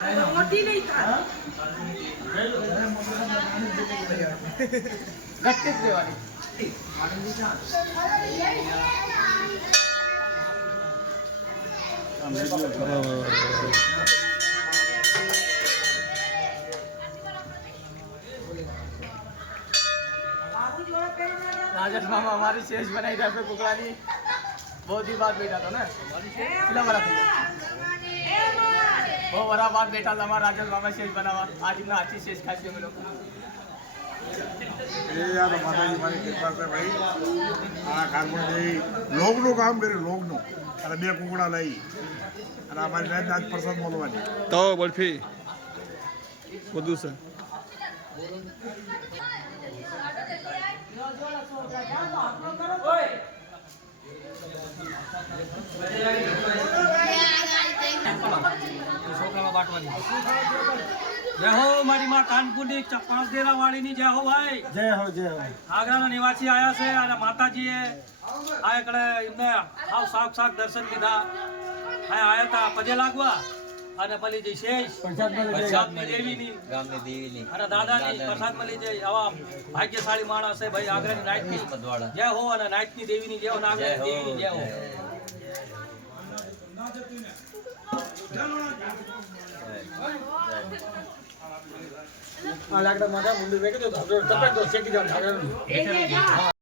મોટી નહીં થાય ગટ્ટી જ દેવાની राजन मामा हमारी शेष बनाई था पे कुकड़ानी बहुत ही बाद बैठा था ना कितना बड़ा था वो बड़ा बाद बैठा था हमारा राजन मामा शेष बना हुआ आज इतना अच्छी शेष खाई हम लोग ये यार माता जी मारी कृपा से भाई आ कामण जे लोग નું કામ કર્યું લોગ નું અને બે કુકડા લઈ અને અમારી રાત આજ પ્રસાદ મળવાની તો બરફી બધું છે जय हो मारी माँ कानपुर ની પાંચ દેરા વાળી ની जय हो भाई જય હો જય હો આગ્રા ના નિવાસી આયા છે અને માતાજીએ આ એકડે એમને આવ સાક્ષાત દર્શન લીધા આ આયા તા પજે લાગવા અને પલી જઈ શેષ પ્રસાદ ની દેવી ની ગામની દેવીની અને દાદા ની પ્રસાદ મળી જાય આવા ભાગ્યશાળી માણસ છે ભાઈ આગ્રા ની નાઈટ ની જય હો અને નાઈટ ની દેવી ની જય હો નાગરા ની દેવી ની જય હો લાકડા મોટા મુંડું વેકે તો તપે તો શેકી જાવ